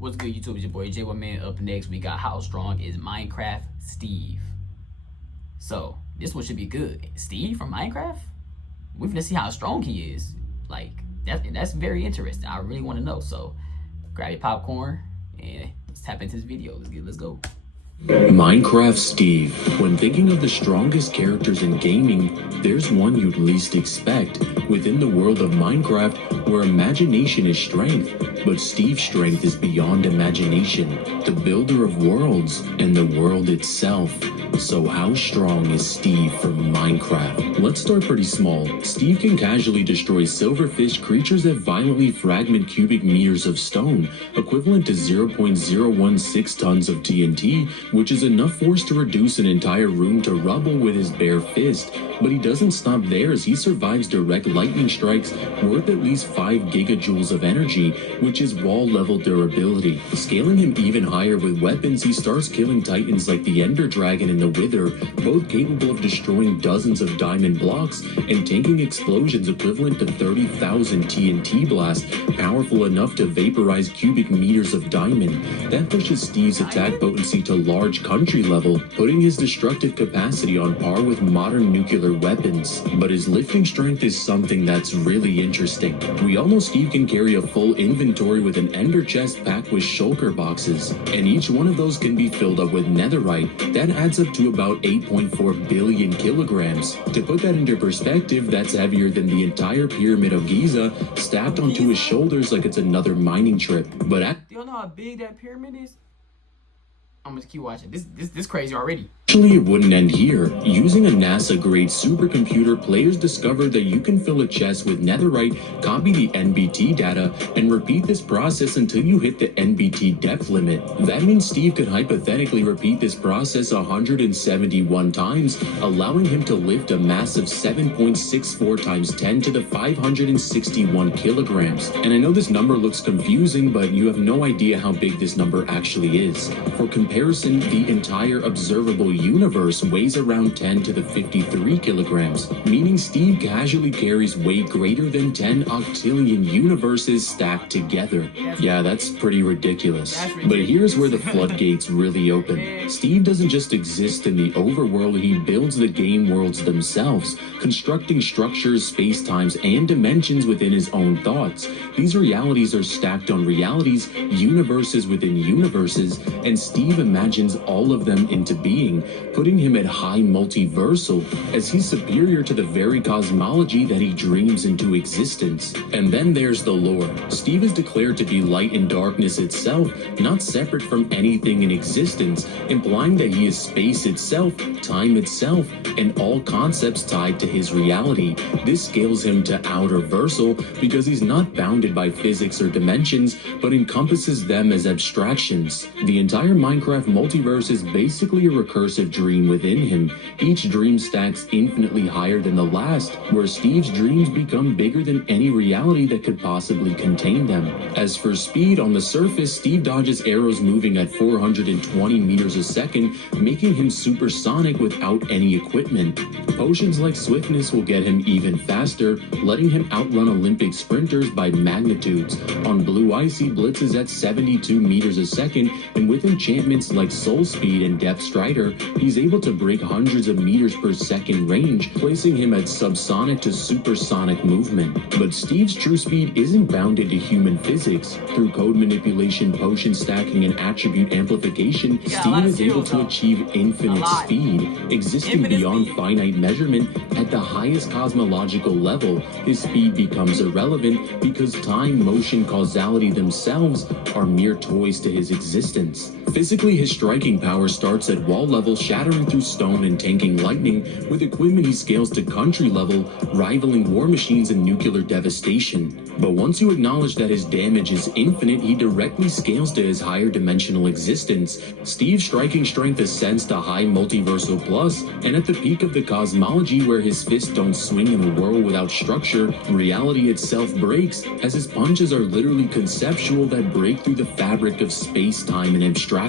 What's good, YouTube? It's your boy J1 Man. Up next, we got how strong is Minecraft Steve. So this one should be good. Steve from Minecraft. We're gonna see how strong he is. Like that's very interesting. I really want to know. So grab your popcorn and let's tap into this video. Let's go. Minecraft Steve. When thinking of the strongest characters in gaming, there's one you'd least expect. Within the world of Minecraft, where imagination is strength, but Steve's strength is beyond imagination, the builder of worlds and the world itself. So how strong is Steve from Minecraft? Let's start pretty small. Steve can casually destroy silverfish, creatures that violently fragment cubic meters of stone, equivalent to 0.016 tons of TNT, which is enough force to reduce an entire room to rubble with his bare fist. But he doesn't stop there, as he survives direct lightning strikes worth at least 5 gigajoules of energy, which is wall level durability. Scaling him even higher with weapons, he starts killing titans like the Ender Dragon and the Wither, both capable of destroying dozens of diamond blocks and tanking explosions equivalent to 30,000 TNT blasts, powerful enough to vaporize cubic meters of diamond. That pushes Steve's attack potency to large country level, putting his destructive capacity on par with modern nuclear weapons. But his lifting strength is something that's really interesting. We all know Steve can carry a full inventory with an ender chest packed with shulker boxes, and each one of those can be filled up with netherite. That adds up to about 8.4 billion kilograms. To put that into perspective, that's heavier than the entire pyramid of Giza stacked onto his shoulders like it's another mining trip. But Do you know how big that pyramid is? I'm gonna keep watching. This crazy already. Actually, it wouldn't end here. Using a NASA-grade supercomputer, players discovered that you can fill a chest with netherite, copy the NBT data, and repeat this process until you hit the NBT depth limit. That means Steve could hypothetically repeat this process 171 times, allowing him to lift a massive 7.64 times 10 to the 561 kilograms. And I know this number looks confusing, but you have no idea how big this number actually is. For comparison, the entire observable universe weighs around 10 to the 53 kilograms, meaning Steve casually carries weight greater than 10 octillion universes stacked together. Yeah, that's pretty ridiculous. But here's where the floodgates really open. Steve doesn't just exist in the overworld, he builds the game worlds themselves, constructing structures, space-times, and dimensions within his own thoughts. These realities are stacked on realities, universes within universes, and Steve imagines all of them into being, putting him at high multiversal, as he's superior to the very cosmology that he dreams into existence. And then there's the lore. Steve is declared to be light and darkness itself, not separate from anything in existence, implying that he is space itself, time itself, and all concepts tied to his reality. This scales him to outer versal because he's not bounded by physics or dimensions, but encompasses them as abstractions. The entire Minecraft multiverse is basically a recursive dream within him. Each dream stacks infinitely higher than the last, where Steve's dreams become bigger than any reality that could possibly contain them. As for speed, on the surface, Steve dodges arrows moving at 420 meters a second, making him supersonic without any equipment. Potions like swiftness will get him even faster, letting him outrun Olympic sprinters by magnitudes. On blue ice, he blitzes at 72 meters a second, and with enchantments like soul speed and depth strider, he's able to break hundreds of meters per second range, placing him at subsonic to supersonic movement. But Steve's true speed isn't bounded to human physics. Through code manipulation, potion stacking, and attribute amplification, Steve is able to achieve infinite speed, existing beyond finite measurement. At the highest cosmological level, his speed becomes irrelevant because time, motion, causality themselves are mere toys to his existence. Physically, his striking power starts at wall level, shattering through stone and tanking lightning. With equipment, he scales to country level, rivaling war machines and nuclear devastation. But once you acknowledge that his damage is infinite, he directly scales to his higher dimensional existence. Steve's striking strength ascends to high multiversal plus, and at the peak of the cosmology where his fists don't swing in a whirl without structure, reality itself breaks, as his punches are literally conceptual that break through the fabric of space, time, and abstraction.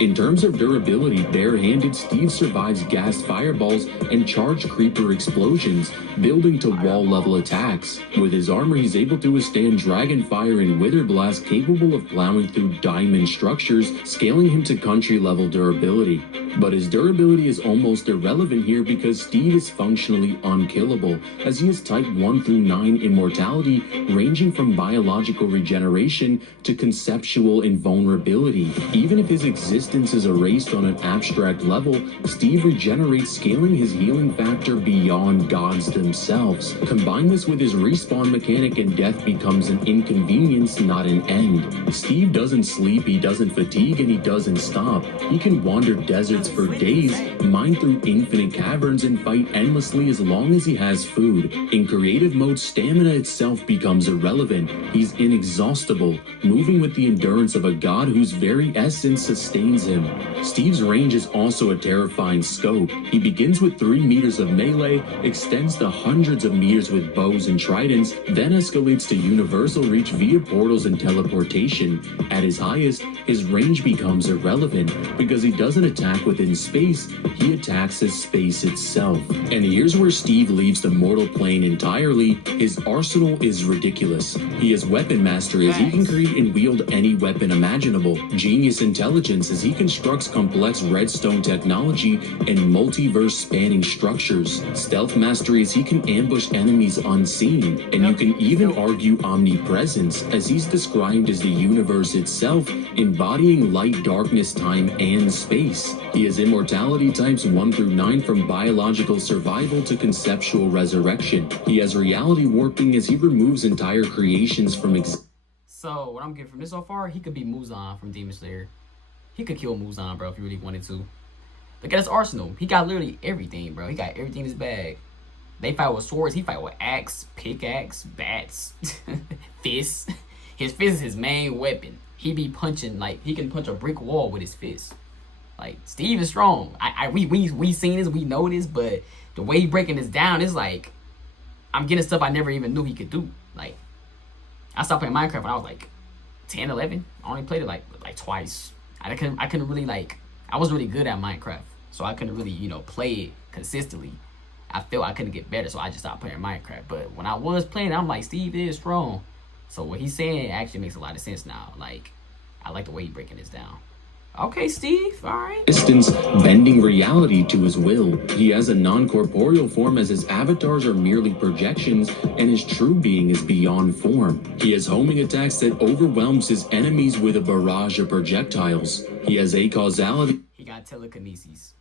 In terms of durability, barehanded, Steve survives gassed fireballs and charged creeper explosions, building to wall level attacks. With his armor, he's able able to withstand dragon fire and wither blast, capable of plowing through diamond structures, scaling him to country level durability. But his durability is almost irrelevant here because Steve is functionally unkillable, as he has type 1 through 9 immortality, ranging from biological regeneration to conceptual invulnerability. Even if his existence is erased on an abstract level, Steve regenerates, scaling his healing factor beyond gods themselves. Combine this with his respawn mechanic and death becomes an inconvenience, not an end. Steve doesn't sleep, he doesn't fatigue, and he doesn't stop. He can wander deserts for days, mine through infinite caverns, and fight endlessly as long as he has food. In creative mode, stamina itself becomes irrelevant. He's inexhaustible, moving with the endurance of a god whose very essence sustains him. Steve's range is also a terrifying scope. He begins with 3 meters of melee, extends to hundreds of meters with bows and tridents, then escalates to universal reach via portals and teleportation. At his highest, his range becomes irrelevant because he doesn't attack within space, he attacks as space itself. And here's where Steve leaves the mortal plane entirely. His arsenal is ridiculous. He has weapon mastery as he can create and wield any weapon imaginable, genius intelligence as he constructs complex redstone technology and multiverse spanning structures, stealth mastery as he can ambush enemies unseen, and you can even argue omnipresence as he's described as the universe itself, embodying light, darkness, time, and space. He has immortality types 1 through 9 from biological survival to conceptual resurrection. He has reality warping as he removes entire creations from So what I'm getting from this so far, he could be Muzan from Demon Slayer. He could kill Muzan, bro, if he really wanted to. Look at his arsenal. He got literally everything, bro. He got everything in his bag. They fight with swords. He fight with axe, pickaxe, bats, fists. His fist is his main weapon. He be punching, like, he can punch a brick wall with his fist. Like, Steve is strong. We seen this, we know this, but the way he breaking this down is like, I'm getting stuff I never even knew he could do. Like, I stopped playing Minecraft when I was like 10, 11. I only played it like twice. I couldn't really, like, I was really good at Minecraft, so I couldn't really, play it consistently. I felt I couldn't get better, so I just stopped playing Minecraft. But when I was playing, I'm like, Steve is strong. So what he's saying actually makes a lot of sense now. Like, I like the way he's breaking this down. Okay, Steve, all right. Distance, bending reality to his will. He has a non-corporeal form as his avatars are merely projections, and his true being is beyond form. He has homing attacks that overwhelms his enemies with a barrage of projectiles. He has acausality. He got telekinesis.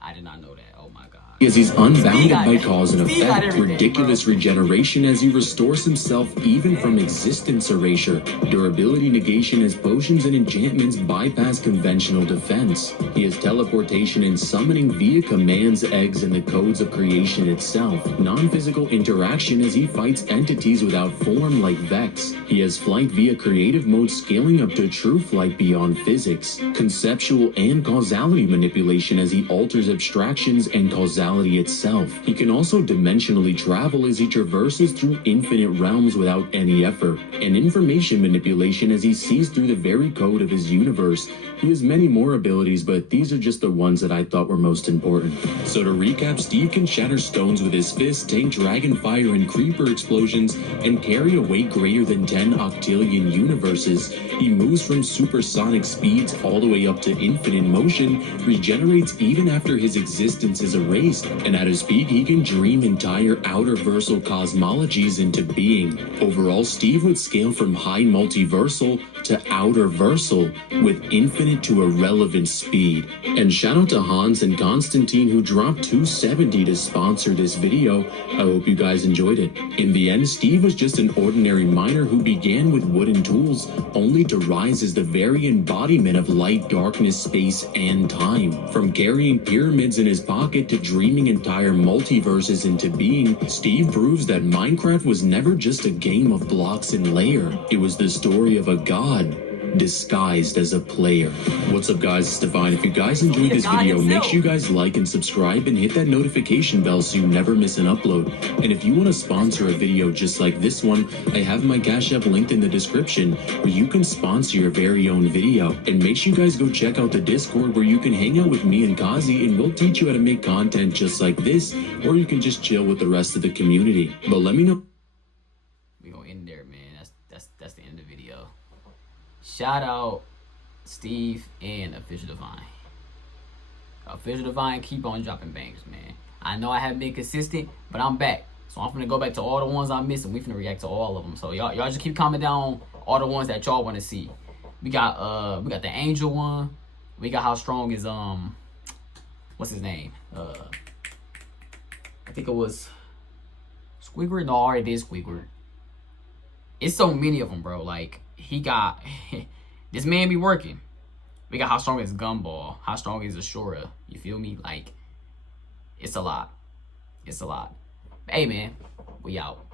I did not know that. Oh my god. As he's unbounded by cause and effect, ridiculous regeneration as he restores himself even from existence erasure. Durability negation as potions and enchantments bypass conventional defense. He has teleportation and summoning via commands, eggs, and the codes of creation itself. Non-physical interaction as he fights entities without form like Vex. He has flight via creative mode, scaling up to true flight beyond physics. Conceptual and causality manipulation as he alters abstractions and causality itself. He can also dimensionally travel as he traverses through infinite realms without any effort, and information manipulation as he sees through the very code of his universe. He has many more abilities, but these are just the ones that I thought were most important. So to recap, Steve can shatter stones with his fist, tank dragon fire and creeper explosions, and carry a weight greater than 10 octillion universes. He moves from supersonic speeds all the way up to infinite motion, regenerates even after his existence is erased, and at his peak he can dream entire outer-versal cosmologies into being. Overall, Steve would scale from high multiversal to outer-versal with infinite to irrelevant speed. And shout out to Hans and Constantine who dropped $270 to sponsor this video. I hope you guys enjoyed it. In the end, Steve was just an ordinary miner who began with wooden tools, only to rise as the very embodiment of light, darkness, space, and time. From carrying pyramids in his pocket to dreaming entire multiverses into being, Steve proves that Minecraft was never just a game of blocks and layer. It was the story of a god disguised as a player. What's up guys, it's Divine. If you guys enjoyed this video, make sure you guys like and subscribe and hit that notification bell so you never miss an upload. And if you want to sponsor a video just like this one, I have my Cash App linked in the description where you can sponsor your very own video. And make sure you guys go check out the Discord where you can hang out with me and Kazi and we'll teach you how to make content just like this, or you can just chill with the rest of the community. But let me know. We gonna end there. Shout out Steve and Official Divine. Official Divine, keep on dropping bangs, man. I know I haven't been consistent, but I'm back. So I'm finna go back to all the ones I missed, and we finna react to all of them. So y'all just keep commenting down all the ones that y'all want to see. We got the Angel one. We got how strong is what's his name? I think it was Squidward. No, it is Squidward. It's so many of them, bro. Like he got this man be working. We got how strong is Gumball. How strong is Ashura? You feel me? Like it's a lot. It's a lot. Hey man, we out.